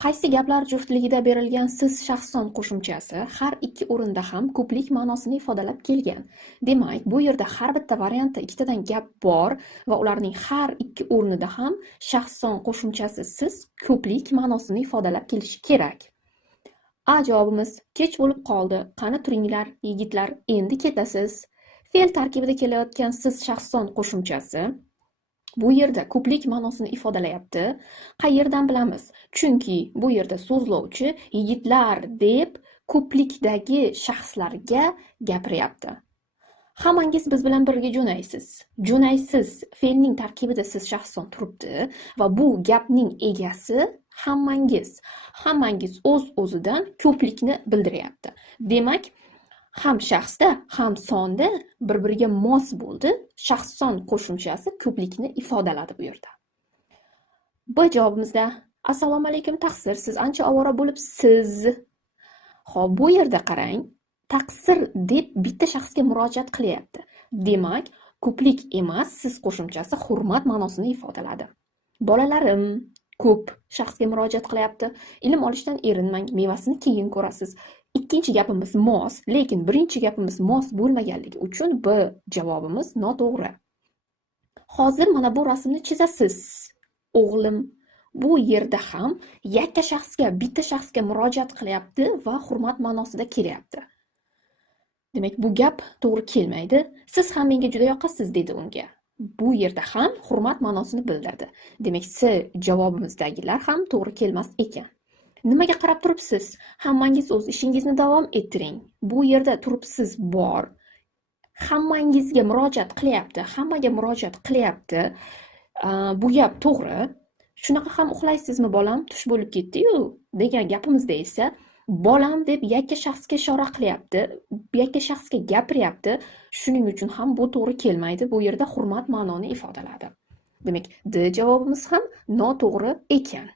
Qaysi gaplar juftligida berilgan siz shaxson qo'shimchasi har ikki o'rinda ham ko'plik ma'nosini ifodalab kelgan. Demak, bu yerda har bitta variantda ikkitadan gap bor va ularning har ikki o'rnida ham shaxson qo'shimchasi siz ko'plik ma'nosini ifodalab kelishi kerak. A javobimiz: kech bo'lib qoldi, qani turinglar, yigitlar, endi ketasiz. Fe'l tarkibida kelayotgan siz shaxson qo'shimchasi bu yerda ko'plik ma'nosini ifodalayapti. Qayerdan bilamiz? Chunki bu yerda so'zlovchi yigitlar deb ko'plikdagi shaxslarga gapiryapti. Hammangiz biz bilan birga jo'naysiz. Jo'naysiz fe'lning tarkibida siz shaxson turibdi va bu gapning egasi hammangiz. Hammangiz o'z-o'zidan ko'plikni bildiryapti. Demak, ham shaxsda, ham sonda bir-biriga mos bo'ldi. Shaxson qo'shimchasi ko'plikni ifodaladi bu yerda. B javobimizda: assalomu alaykum taqsir, siz ancha ovora bo'libsiz. Xo'p, bu yerda qarang, taqsir deb bitta shaxsga murojaat qilyapti. Demak, ko'plik emas, siz qo'shimchasi hurmat ma'nosini ifodaladi. Bolalarim ko'p shaxsga murojaat qilyapti. Ilm olishdan erinmang, mevasini keyin ko'rasiz. Ikkinchi gapimiz mos, lekin birinchi gapimiz mos bo'lmaganligi uchun B javobimiz noto'g'ri. Hozir mana bu rasmni chizasiz. O'g'lim, bu yerda ham yakka shaxsga, bitta shaxsga murojaat qilyapti va hurmat ma'nosida kelyapti. Demak, bu gap to'g'ri kelmaydi. Siz ham menga juda yoqasiz dedi unga. Bu yerda ham hurmat ma'nosini bildirdi. Demak, C javobimizdagilar ham to'g'ri kelmas ekan. Nimaga qarab turibsiz? Hammangiz o'z ishingizni davom ettiring. Bu yerda turibsiz bor. Hammangizga murojaat qilyapti, hammaga murojaat qilyapti. Bu gap to'g'ri. Shunaqa ham uxlaysizmi bolam? Tush bo'lib ketdi-yu degan gapimizda esa bolam deb yakka shaxsga ishora qilyapti, yakka shaxsga gapiryapti. Shuning uchun ham bu to'g'ri kelmaydi. Bu yerda hurmat ma'noni ifodaladi. Demak, D javobimiz ham noto'g'ri ekan.